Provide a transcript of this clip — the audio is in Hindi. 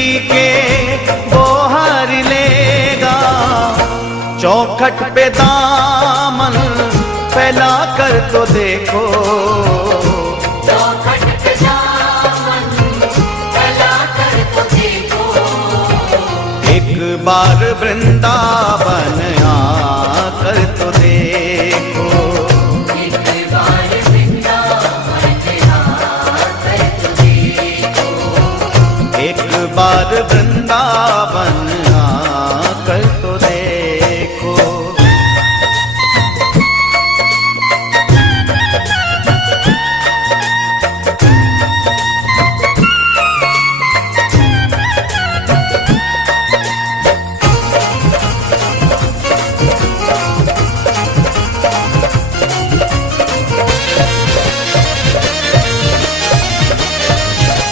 जिंदगी के वो हार लेगा। चौखट पे दामन फैला कर तो देखो, चौखट पे दामन फैला कर तो देखो। एक बार वृंदावन आकर तो देखो, एक बार वृंदावन आकर तो देखो। एक बार वृंदावन